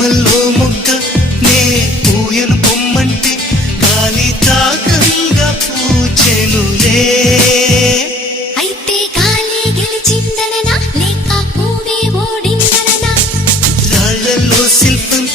ప్రేమల్లో మొగ్గ నే పూయను పొమ్మంటే గాలి తాకంగా పూచెనులే. అయితే గాలి గెలిచిందననా లేక పూవే ఓడిందననా? రాళ్లలో శిల్పం